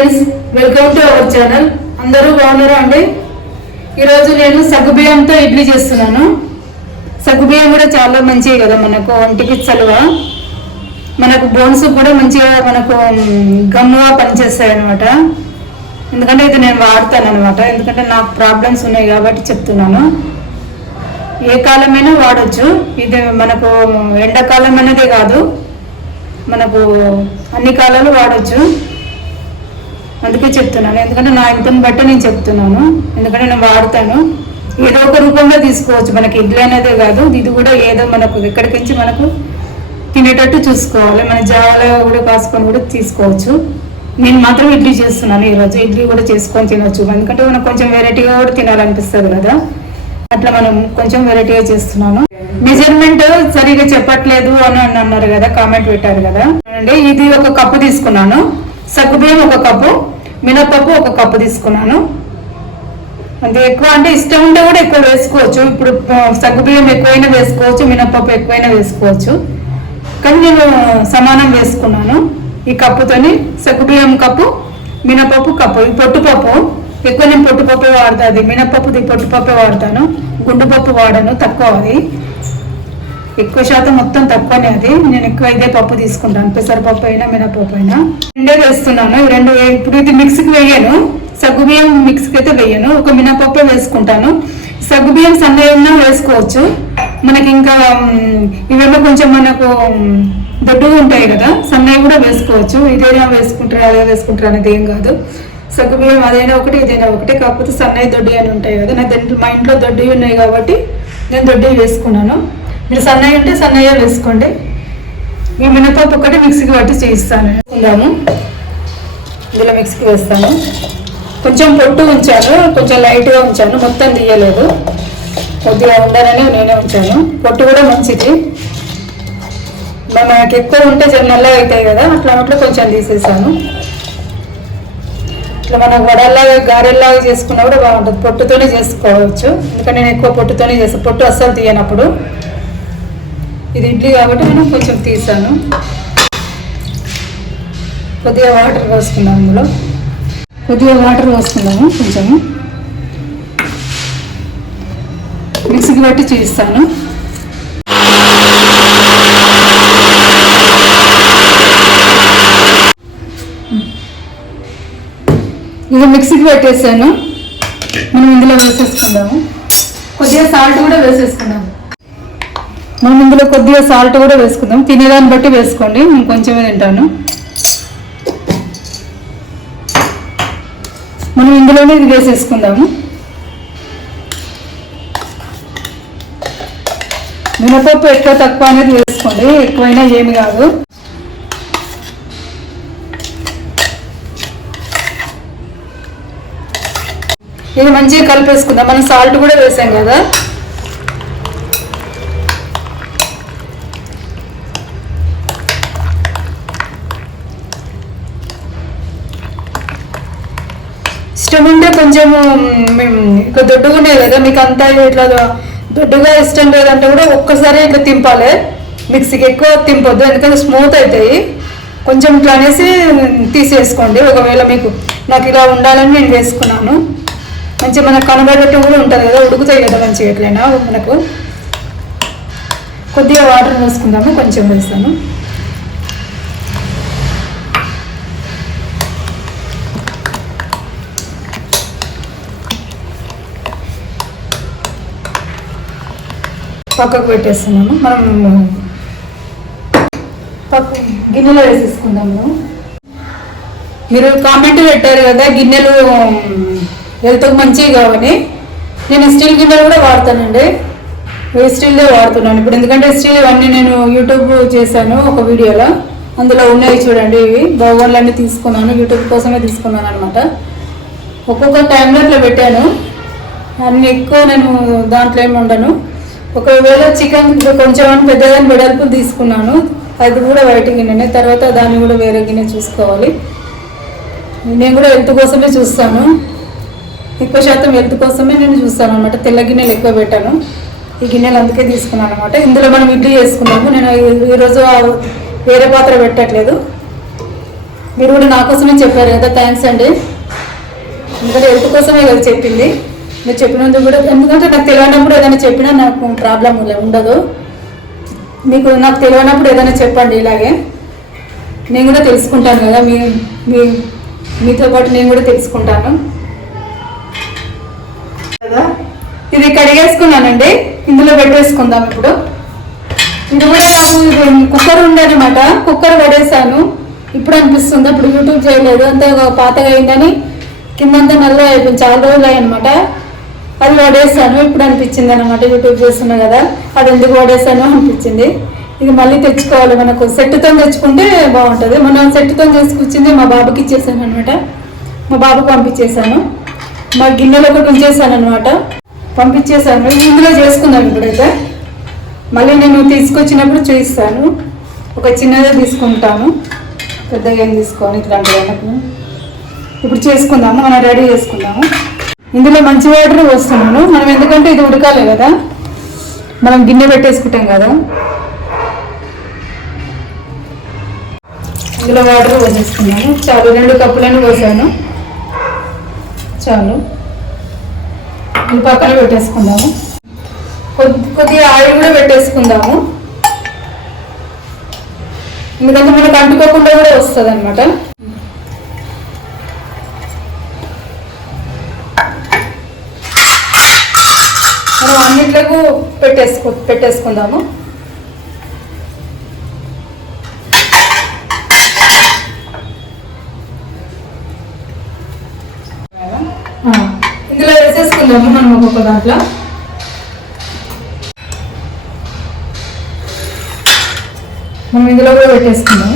Friends welcome to our channel. అందరూ బాగున్నారా అండి? ఈరోజు నేను సగ్గుబియ్యంతో ఇడ్లీ చేస్తున్నాను. సగ్గుబియ్యం కూడా చాలా మంచివి కదా మనకు ఒంటికి చలువ. మనకు బోన్స్ కూడా మంచిగా మనకు గమ్ముగా పనిచేస్తాయి అనమాట ఎందుకంటే ఇది నేను వాడతాను అనమాట ఎందుకంటే నాకు ప్రాబ్లమ్స్ ఉన్నాయి కాబట్టి చెప్తున్నాను. ఏ కాలమైనా వాడచ్చు. ఇది మనకు ఎండాకాలం అనేదే కాదు. మనకు అన్ని కాలాలు వాడచ్చు. అందుకే చెప్తున్నాను. ఎందుకంటే నా ఇంటిని బట్టి నేను చెప్తున్నాను. ఎందుకంటే నేను వాడతాను. ఏదో ఒక రూపంలో తీసుకోవచ్చు. మనకి ఇడ్లీ అనేదే కాదు. ఇది కూడా ఏదో మనకు ఎక్కడికించి మనకు తినేటట్టు చూసుకోవాలి. మన జావలో కూడా కాసుకొని కూడా తీసుకోవచ్చు. నేను మాత్రం ఇడ్లీ చేస్తున్నాను ఈరోజు. ఇడ్లీ కూడా చేసుకొని తినొచ్చు. ఎందుకంటే మనకు కొంచెం వెరైటీగా కూడా తినాలనిపిస్తుంది కదా. అట్లా మనం కొంచెం వెరైటీగా చేస్తున్నాను. మెజర్మెంట్ సరిగా చెప్పట్లేదు అని అని అన్నారు కదా. కామెంట్ పెట్టారు కదా. అండి ఇది ఒక కప్పు తీసుకున్నాను. సగ్గుబియ్యం ఒక కప్పు. మినపప్పు ఒక కప్పు తీసుకున్నాను. అంటే ఎక్కువ అంటే ఇష్టం ఉంటే కూడా ఎక్కువ వేసుకోవచ్చు. ఇప్పుడు సగ్గుబియ్యం ఎక్కువైనా వేసుకోవచ్చు మినపప్పు ఎక్కువైనా వేసుకోవచ్చు. కానీ నేను సమానం వేసుకున్నాను. ఈ కప్పుతోని సగ్గుబియ్యం కప్పు మినపప్పు కప్పు. ఈ పొట్టుపప్పు ఎక్కువ నేను పొట్టుపప్పు వాడతాది మినపప్పుది పొట్టుపప్పే వాడతాను. గుండుపప్పు వాడను తక్కువ అది. ఎక్కువ శాతం మొత్తం తక్కువనే అది. నేను ఎక్కువ ఇదే పప్పు తీసుకుంటాను. పెసరపప్పు అయినా మినపప్పు అయినా. రెండే వేస్తున్నాను. రెండు వే- ఇప్పుడు ఇది మిక్స్కి వేయను. సగ్గుబియ్యం మిక్స్కి అయితే వేయను. ఒక మినపప్పు వేసుకుంటాను. సగ్గుబియ్యం సన్నయ్య ఉన్నా వేసుకోవచ్చు. మనకి ఇంకా ఇవేమో కొంచెం మనకు దొడ్డుగా ఉంటాయి కదా సన్నయ్య కూడా వేసుకోవచ్చు. ఇదేనా వేసుకుంటారా అదే వేసుకుంటారా అనేది ఏం కాదు. సగ్గుబియ్యం అదైనా ఒకటి ఇదైనా ఒకటి. కాకపోతే సన్నయ్య దొడ్డి అని ఉంటాయి కదా. నా మా ఇంట్లో దొడ్డి ఉన్నాయి కాబట్టి నేను దొడ్డి వేసుకున్నాను. మీరు సన్నయ్య ఉంటే సన్నయ్య వేసుకోండి. ఈ మినపప్పు ఒకటి మిక్సీకి పట్టి చేయిస్తాను. ఉందాము ఇందులో మిక్సీకి వేస్తాను. కొంచెం పొట్టు ఉంచాను. కొంచెం లైట్గా ఉంచాను. మొత్తం తీయలేదు. కొద్దిగా ఉండాలని నేనే ఉంచాను. పొట్టు కూడా మంచిది. మనకి ఎక్కువ ఉంటే జర నల్లగా అవుతాయి కదా అట్లా అట్లా కొంచెం తీసేసాను. ఇట్లా మనం వడల్లాగా గారెల్లాగా చేసుకున్నా కూడా బాగుంటుంది. పొట్టుతోనే చేసుకోవచ్చు. ఎందుకంటే నేను ఎక్కువ పొట్టుతోనే చేస్తాను పొట్టు అస్సలు తీయనప్పుడు. ఇది ఇడ్లీ కాబట్టి నేను కొంచెం తీసాను. కొద్దిగా వాటర్ పోసుకుందాం అందులో కొద్దిగా వాటర్ పోసుకున్నాము కొంచెము మిక్సీకి పట్టి చూపిస్తాను ఇది మిక్సీకి పెట్టేసాను. మనం ఇందులో వేసేసుకుందాము. కొద్దిగా సాల్ట్ కూడా వేసేసుకున్నాము మనం ఇందులో కొద్దిగా సాల్ట్ కూడా వేసుకుందాం. తినేదాన్ని బట్టి వేసుకోండి. నేను కొంచెమే తింటాను. మనం ఇందులోనే ఇది వేసేసుకుందాము. మినపప్పు ఎక్కువ తక్కువ అనేది వేసుకోండి. ఎక్కువైనా ఏమి కాదు. ఇది మంచిగా కలిపేసుకుందాం. మనం సాల్ట్ కూడా వేసాం కదా. ఇష్టం ఉంటే కొంచెము మేము ఇక దొడ్డుగా ఉండేది కదా మీకు అంతా ఇట్లా దొడ్డుగా ఇష్టం లేదంటే కూడా ఒక్కసారి ఇట్లా తింపాలి. మిక్సీకి ఎక్కువ తింపొద్దు ఎందుకంటే స్మూత్ అవుతాయి కొంచెం ఇట్లా అనేసి తీసేసుకోండి. ఒకవేళ మీకు నాకు ఇలా ఉండాలని నేను వేసుకున్నాను. మంచిగా మనకు కనబడేటట్టు కూడా ఉంటుంది కదా ఉడుకుతాయి కదా మంచిగా ఎట్లయినా మనకు. కొద్దిగా వాటర్ వేసుకుందాము కొంచెం వేస్తాను. పక్కకు పెట్టేస్తున్నాము మనం పక్క గిన్నెలో వేసేసుకుందాము. మీరు కామెంట్ పెట్టారు కదా గిన్నెలు హెల్త్కి మంచివి కావని. నేను స్టీల్ గిన్నెలు కూడా వాడతానండి. స్టీల్దే వాడుతున్నాను. ఇప్పుడు ఎందుకంటే స్టీల్ ఇవన్నీ నేను యూట్యూబ్ చేశాను ఒక వీడియోలో. అందులో ఉన్నాయి చూడండి ఇవి. బౌగోన్లన్నీ తీసుకున్నాను. యూట్యూబ్ కోసమే తీసుకున్నాను అనమాట ఒక్కొక్క టైంలో ఇట్లా పెట్టాను. అన్ని ఎక్కువ నేను దాంట్లో ఏమి ఉండను. ఒకవేళ చికెన్ కొంచెం అని వెడల్పు తీసుకున్నాను అది కూడా వైట్ గిన్నెనే తర్వాత దాన్ని కూడా వేరే గిన్నె చూసుకోవాలి. నేను కూడా హెల్త్ కోసమే చూస్తాను. ఎక్కువ శాతం హెల్త్ కోసమే నేను చూస్తాను అనమాట తెల్ల గిన్నెలు ఎక్కువ పెట్టాను. ఈ గిన్నెలు అందుకే తీసుకున్నాను అనమాట ఇందులో మనం ఇడ్లీ చేసుకున్నాము నేను ఈరోజు వేరే పాత్ర పెట్టట్లేదు. మీరు కూడా నా కోసమే చెప్పారు కదా. థ్యాంక్స్ అండి. ఎందుకంటే హెల్త్ కోసమే కదా చెప్పింది. మీరు చెప్పినందుకు కూడా ఎందుకంటే నాకు తెలియనప్పుడు ఏదైనా చెప్పినా నాకు ప్రాబ్లం ఉండదు. మీకు నాకు తెలియనప్పుడు ఏదైనా చెప్పండి ఇలాగే. నేను కూడా తెలుసుకుంటాను కదా మీ మీ మీతో పాటు నేను కూడా తెలుసుకుంటాను. కదా? ఇది కడిగేసుకున్నానండి ఇందులో పెట్టేసుకుందాం ఇప్పుడు. ఇది కూడా నాకు కుక్కర్ ఉండనమాట కుక్కర్ పడేసాను. ఇప్పుడు అనిపిస్తుంది అప్పుడు యూట్యూబ్ చేయలేదు. అంత పాతగా అయిందని కిందంతా నల్లగా అయిపోయింది చాలా రోజులు అయ్యనమాట అది పడేసాను ఇప్పుడు అనిపించింది అనమాట యూట్యూబ్ చేస్తున్నా కదా అది ఎందుకు పడేసాను అనిపించింది. ఇది మళ్ళీ తెచ్చుకోవాలి మనకు. సెట్తో తెచ్చుకుంటే బాగుంటుంది. మనం సెట్తో చేసుకొచ్చింది మా బాబుకి ఇచ్చేసాను అనమాట మా బాబుకి పంపించేశాను మా గిన్నెలో ఒకటి ఉంచేసాను అనమాట పంపించేసాను. ఇందులో చేసుకుందాం ఇప్పుడైతే. మళ్ళీ నేను తీసుకొచ్చినప్పుడు చూపిస్తాను. ఒక చిన్నదే తీసుకుంటాను. పెద్దగా ఏం తీసుకోను ఇట్లాంటి వాళ్ళకు ఇప్పుడు చేసుకుందాము. మనం రెడీ చేసుకుందాము. ఇందులో మంచి వాటర్ పోస్తున్నాను. మనం ఎందుకంటే ఇది ఉడకాలి కదా. మనం గిన్నె పెట్టేసుకుంటాం కదా. ఇందులో వాటర్ పోసేసుకున్నాను. చాలు రెండు కప్పులను పోసాను. చాలు. ఇది పక్కన పెట్టేసుకుందాము. కొద్ది కొద్దిగా ఆయిల్ కూడా పెట్టేసుకుందాము. ఎందుకంటే మనకు అంటుకోకుండా కూడా వస్తుంది అనమాట పెట్టేసుకో పెట్టేసుకుందాము. ఇందులో వేసేసుకుందాము మనం ఒక్కొక్క దాంట్లో. మనం ఇందులో కూడా పెట్టేసుకుందాం.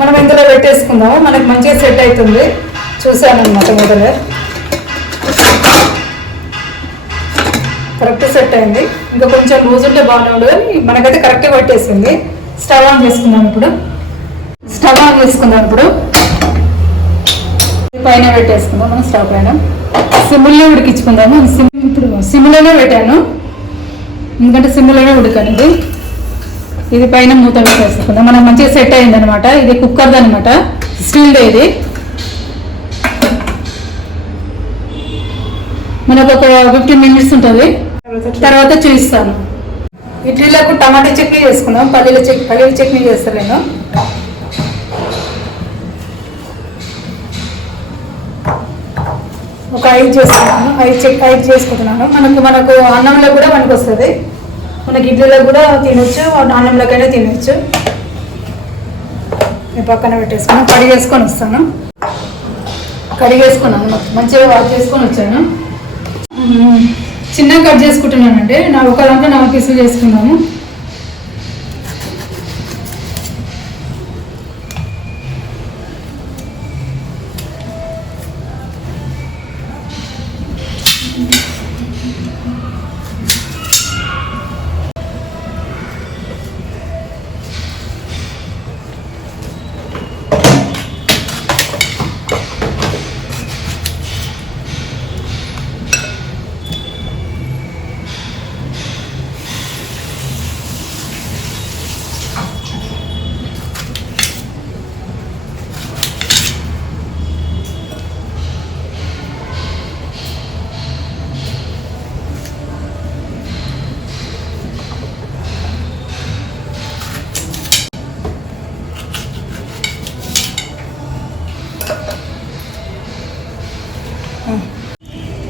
మనం ఇందులో పెట్టేసుకుందాము? మనకి మంచిగా సెట్ అవుతుంది. చూసాను అనమాట మొదలే. కరెక్ట్ సెట్ అయింది. ఇంకా కొంచెం లూజ్ ఉంటే బాగానే ఉండదు. కానీ మనకైతే కరెక్ట్గా పెట్టేసింది. స్టవ్ ఆన్ చేసుకుందాం ఇప్పుడు. స్టవ్ ఆన్ చేసుకుందాం ఇప్పుడు. పైన పెట్టేసుకుందాం. మనం స్టవ్ పైన. సిమ్లో ఉడికించుకుందాము. సిమ్ ఇప్పుడు సిమ్లోనే పెట్టాను. ఎందుకంటే సిమ్లోనే ఉడకాను ఇది పైన మూత వేసేసుకుందాం. మనకు మంచిగా సెట్ అయింది అనమాట ఇది కుక్కర్ది అనమాట స్టీల్దే ఇది. మనకు ఒక ఫిఫ్టీన్ మినిట్స్ ఉంటుంది. తర్వాత చూపిస్తాను. ఇడ్లీలకు టమాటా చట్నీ చేసుకుందాం. పల్లీల చట్నీ పల్లీల చట్నీ చేస్తాను నేను. ఒక ఐదు చేసుకున్నాను ఐదు చెక్ ఐదు చేసుకుంటున్నాను. మనకు మనకు అన్నంలో కూడా మనకు వస్తుంది మనకి ఇడ్లీలో కూడా తినొచ్చు అన్నంలోకైనా తినొచ్చు. నేను పక్కన పెట్టేసుకుని కడిగేసుకొని వస్తాను. కడిగేసుకున్నాను మంచిగా వాష్ చేసుకొని వచ్చాను. చిన్నగా కట్ చేసుకుంటున్నానంటే నా ఒక దాంట్లో నాలుగు పీసులు చేసుకున్నాము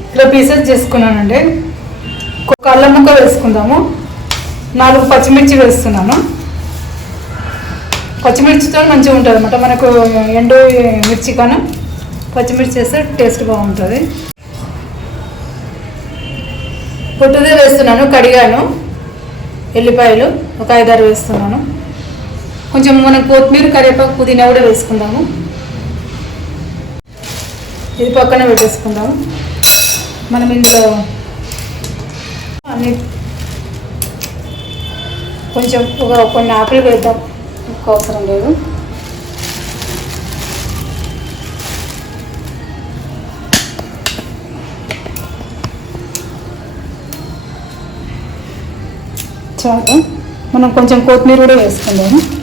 ఇట్లా పీసెస్ చేసుకున్నానండి. ఒక అల్లం ముక్క వేసుకుందాము. నాలుగు పచ్చిమిర్చి వేస్తున్నాను. పచ్చిమిర్చితో మంచిగా ఉంటుంది అనమాట మనకు ఎండు మిర్చి కానీ పచ్చిమిర్చి వేస్తే టేస్ట్ బాగుంటుంది. పొట్టుదే వేస్తున్నాను కడిగాను. ఎల్లిపాయలు ఒక ఐదారు వేస్తున్నాను. కొంచెం మనం కొత్తిమీర కరివేపాకు పుదీనా కూడా వేసుకుందాము. ఇది పక్కన పెట్టేసుకుందాము. మనం ఇందులో అన్ని కొంచెం ఒక కొన్ని ఆకులు వేద్దాం. ఎక్కువ అవసరం లేదు. చాలు. మనం కొంచెం కొత్తిమీర కూడా వేసుకుందాము.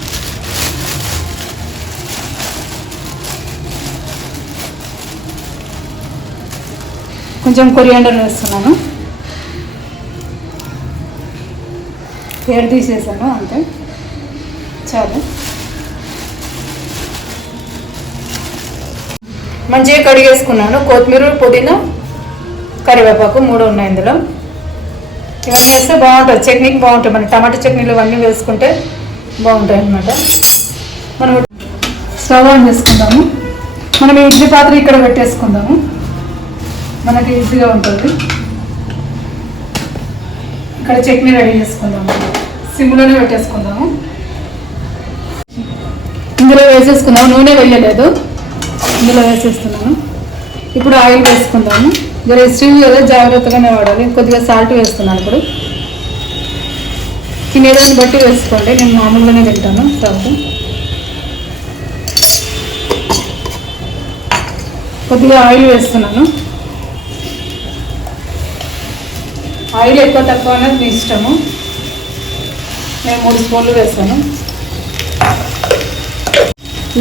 కొంచెం కొరియాండర్ వేస్తున్నాను. ఏడు తీసేసాను అంతే. చాలు. మంచిగా కడిగేసుకున్నాను. కొత్తిమీర పుదీనా కరివేపాకు మూడు ఉన్నాయి ఇందులో. ఇవన్నీ వేస్తే బాగుంటుంది. చట్నీకి బాగుంటుంది మన టమాటా చట్నీలు ఇవన్నీ వేసుకుంటే బాగుంటాయి అన్నమాట. మనం స్టవ్ ఆన్ చేసుకుందాము. మనం ఇడ్లీ పాత్ర ఇక్కడ పెట్టేసుకుందాము. మనకి ఈజీగా ఉంటుంది. ఇక్కడ చట్నీ రెడీ చేసుకుందాము. సిమ్లోనే పెట్టేసుకుందాము. ఇందులో వేసేసుకుందాము. నూనె వేయలేదు. ఇందులో వేసేస్తున్నాను ఇప్పుడు ఆయిల్ వేసుకుందాము. జర స్టీవ్ కదా జాగ్రత్తగానే వాడాలి. కొద్దిగా సాల్ట్ వేస్తున్నాను ఇప్పుడు. తినేదాన్ని బట్టి వేసుకోండి. నేను మామూలుగానే తింటాను. సాల్ట్ కొద్దిగా ఆయిల్ వేస్తున్నాను. ఆయిల్ ఎక్కువ తక్కువ అనేది మీ ఇష్టము. నేను మూడు స్పూన్లు వేస్తాను.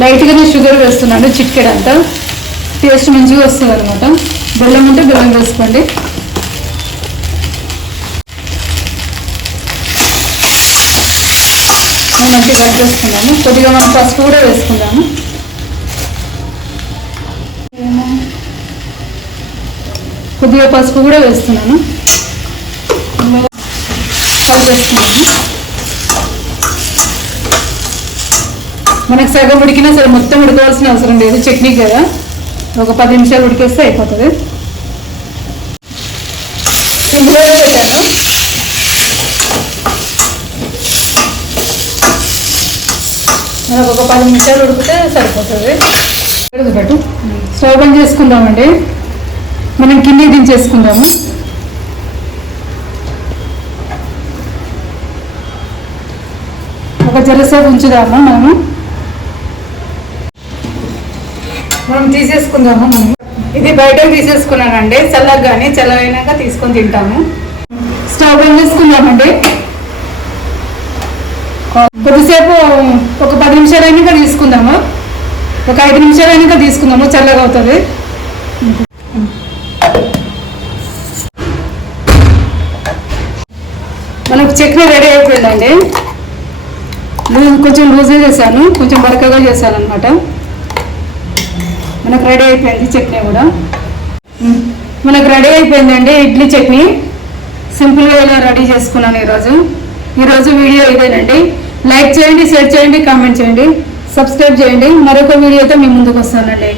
లైట్గానే షుగర్ వేస్తున్నాను చిటికెడంతా టేస్ట్ మంచిగా వస్తుంది అనమాట బెల్లం ఉంటే బెల్లం వేసుకోండి. మనం మంచిగా కట్ చేసుకున్నాము కొద్దిగా మనం పసుపు కూడా వేసుకుందాము. కొద్దిగా పసుపు కూడా వేస్తున్నాను. కలిపేస్తున్నాను మనకు సగం ఉడికినా సరే మొత్తం ఉడకవలసిన అవసరం లేదు. చట్నీ కదా. ఒక పది నిమిషాలు ఉడికేస్తే అయిపోతుంది. సింపుల్గా పెట్టాను మనకు ఒక పది నిమిషాలు ఉడికితే సరిపోతుంది. పెట్టు. స్టవ్ బంద్ చేసుకుందామండి. మనం కింది దించేసుకుందాము. ఒక జరసేపు ఉంచుదామా మనము? మనం తీసేసుకుందాము ఇది బయట తీసేసుకున్నానండి చల్లగా కానీ చల్లగైనాక తీసుకొని తింటాము. స్టవ్ ఆన్ చేసుకుందామండి? కొద్దిసేపు ఒక పది నిమిషాలు అయినాక తీసుకుందాము? ఒక ఐదు నిమిషాలు అయినాక తీసుకుందాము? చల్లగా అవుతుంది. మనకు చట్నీ రెడీ అయిపోయిందండి. లూజ్ కొంచెం లూజే చేశాను కొంచెం బరకగా చేశాను అనమాట మనకు రెడీ అయిపోయింది చట్నీ కూడా. మనకు రెడీ అయిపోయిందండి ఇడ్లీ చట్నీ. సింపుల్గా ఇలా రెడీ చేసుకున్నాను ఈరోజు. ఈరోజు వీడియో ఇదేనండి. లైక్ చేయండి షేర్ చేయండి కామెంట్ చేయండి. సబ్స్క్రైబ్ చేయండి. మరొక వీడియోతో మీ ముందుకు వస్తానండి.